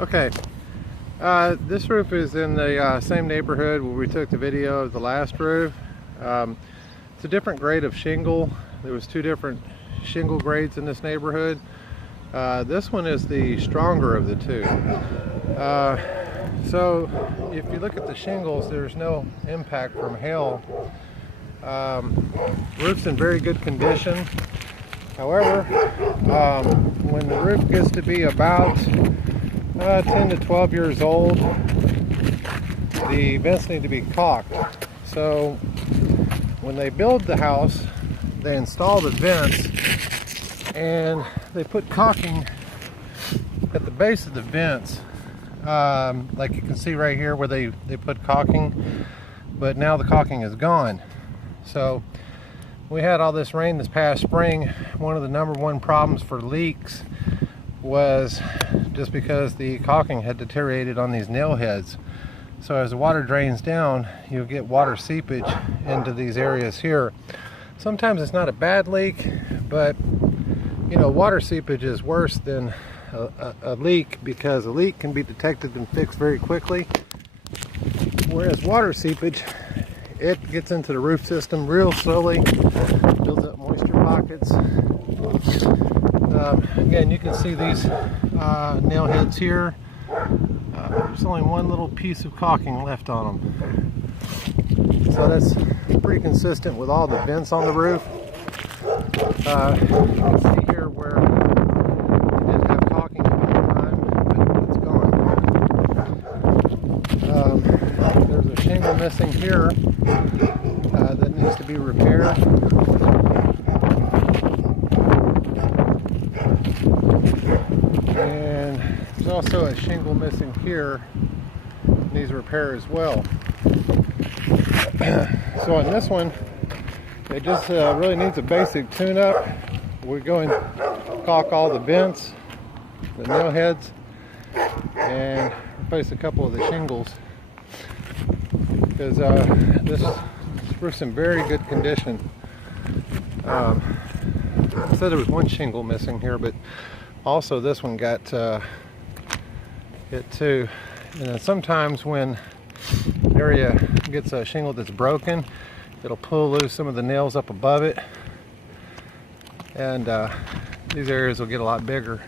Okay, this roof is in the same neighborhood where we took the video of the last roof. It's a different grade of shingle. There was two different shingle grades in this neighborhood. This one is the stronger of the two. So if you look at the shingles, there's no impact from hail. Roof's in very good condition. However, when the roof gets to be about 10 to 12 years old, the vents need to be caulked. So when they build the house, they install the vents and they put caulking at the base of the vents, like you can see right here where they put caulking, but now the caulking is gone. So we had all this rain this past spring. One of the #1 problems for leaks was just because the caulking had deteriorated on these nail heads. So as the water drains down, you'll get water seepage into these areas here. Sometimes it's not a bad leak, but you know, water seepage is worse than a leak, because a leak can be detected and fixed very quickly, whereas water seepage, it gets into the roof system real slowly, builds up moisture pockets. Again, you can see these nail heads here. There's only one little piece of caulking left on them. So that's pretty consistent with all the vents on the roof. You can see here where it did have caulking at one time, but it's gone. There's a shingle missing here that needs to be repaired. And there's also a shingle missing here, needs repair as well. So on this one, it just really needs a basic tune-up. We're going to caulk all the vents, the nail heads, and replace a couple of the shingles, because this roof's in very good condition. I said there was one shingle missing here, but also this one got hit too. And then sometimes when the area gets a shingle that's broken, it'll pull loose some of the nails up above it, and these areas will get a lot bigger.